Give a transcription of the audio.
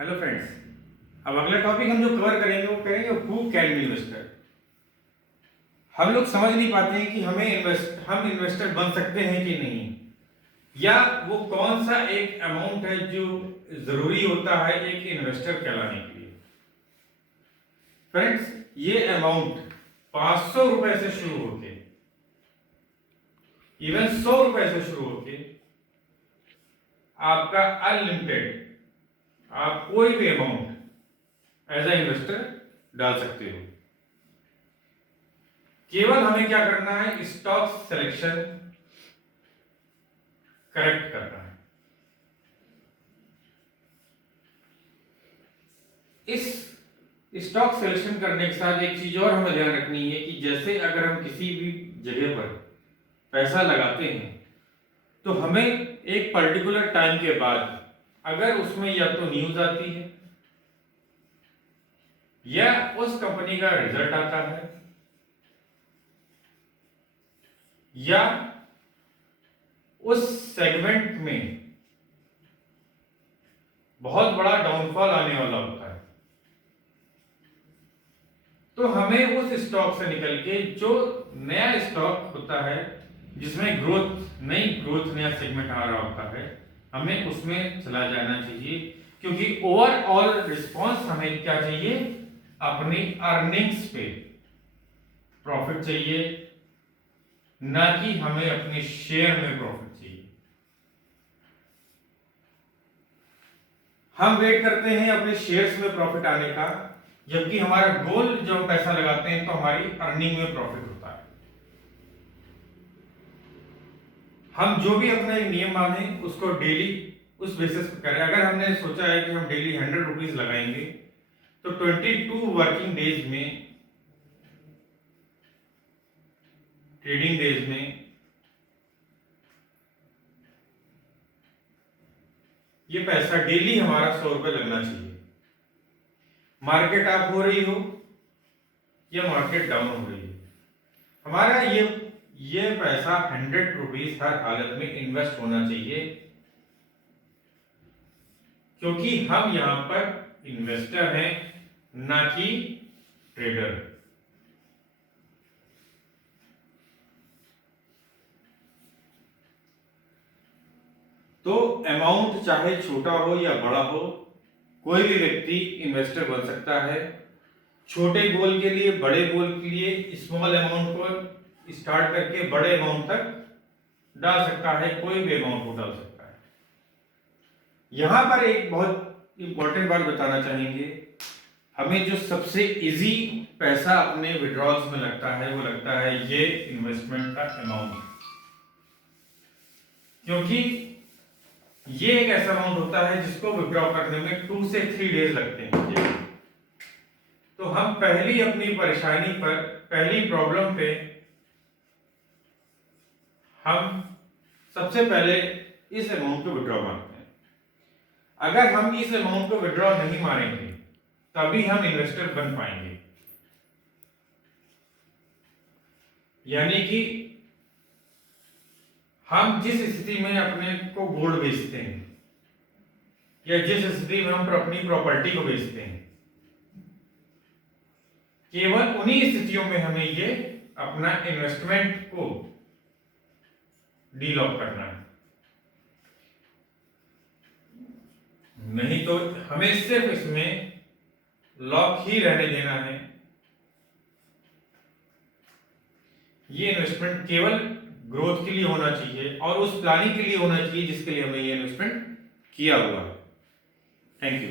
Hello friends, अब अगला topic हम जो कवर करेंगे वो करेंगे हु कैन बी इन्वेस्टर। हम लोग समझ नहीं पाते हैं कि हम इन्वेस्टर बन सकते हैं कि नहीं, या वो कौन सा एक अमाउंट है जो जरूरी होता है एक इन्वेस्टर कहलाने के लिए। फ्रेंड्स, ये अमाउंट 500 रुपए से शुरू होके इवन 100 रुपए से शुरू होके आपका अनलिमिटेड, आप कोई भी अमाउंट एज ए इन्वेस्टर डाल सकते हो। केवल हमें क्या करना है, स्टॉक सिलेक्शन करेक्ट करना है। इस स्टॉक सिलेक्शन करने के साथ एक चीज और हमें ध्यान रखनी है कि जैसे अगर हम किसी भी जगह पर पैसा लगाते हैं तो हमें एक पर्टिकुलर टाइम के बाद अगर उसमें या तो न्यूज आती है या उस कंपनी का रिजल्ट आता है या उस सेगमेंट में बहुत बड़ा डाउनफॉल आने वाला होता है, तो हमें उस स्टॉक से निकल के जो नया स्टॉक होता है जिसमें नया सेगमेंट आ रहा होता है, हमें उसमें चला जाना चाहिए। क्योंकि ओवरऑल रिस्पॉन्स हमें क्या चाहिए, अपनी अर्निंग्स पे प्रॉफिट चाहिए, ना कि हमें अपने शेयर में प्रॉफिट चाहिए। हम वेट करते हैं अपने शेयर्स में प्रॉफिट आने का, जबकि हमारा गोल जब हम पैसा लगाते हैं तो हमारी अर्निंग में प्रॉफिट होता है। हम जो भी अपना एक नियम माने उसको डेली उस बेसिस पर करें। अगर हमने सोचा है कि हम डेली 100 रुपीज लगाएंगे तो 22 वर्किंग डेज में, ट्रेडिंग डेज में ये पैसा डेली हमारा 100 रुपए लगना चाहिए। मार्केट अप हो रही हो या मार्केट डाउन हो रही है, हमारा ये पैसा 100 रुपीज हर हालत में इन्वेस्ट होना चाहिए। क्योंकि हम यहां पर इन्वेस्टर हैं, ना कि ट्रेडर। तो अमाउंट चाहे छोटा हो या बड़ा हो, कोई भी व्यक्ति इन्वेस्टर बन सकता है। छोटे गोल के लिए, बड़े गोल के लिए स्मॉल अमाउंट को स्टार्ट करके बड़े अमाउंट तक डाल सकता है, कोई भी अमाउंट को डाल सकता है। यहां पर एक बहुत इंपॉर्टेंट बात बताना चाहेंगे, हमें जो सबसे इजी पैसा अपने विड्रॉल्स में लगता है वो लगता है ये इन्वेस्टमेंट का अमाउंट। क्योंकि ये एक ऐसा अमाउंट होता है जिसको विड्रॉ करने में 2 से 3 डेज लगते हैं। तो हम पहली अपनी परेशानी पर, पहली प्रॉब्लम पे हम सबसे पहले इस अमाउंट को विड्रॉ मारते हैं। अगर हम इस अमाउंट को विड्रॉ नहीं मारेंगे तभी हम इन्वेस्टर बन पाएंगे। यानी कि हम जिस स्थिति में अपने को गोल्ड बेचते हैं या जिस स्थिति में हम अपनी प्रॉपर्टी को बेचते हैं, केवल उन्हीं स्थितियों में हमें ये अपना इन्वेस्टमेंट को डीलॉक करना है। नहीं तो हमें सिर्फ इसमें लॉक ही रहने देना है। ये इन्वेस्टमेंट केवल ग्रोथ के लिए होना चाहिए और उस प्लानिंग के लिए होना चाहिए जिसके लिए हमें ये इन्वेस्टमेंट किया हुआ है। Thank you.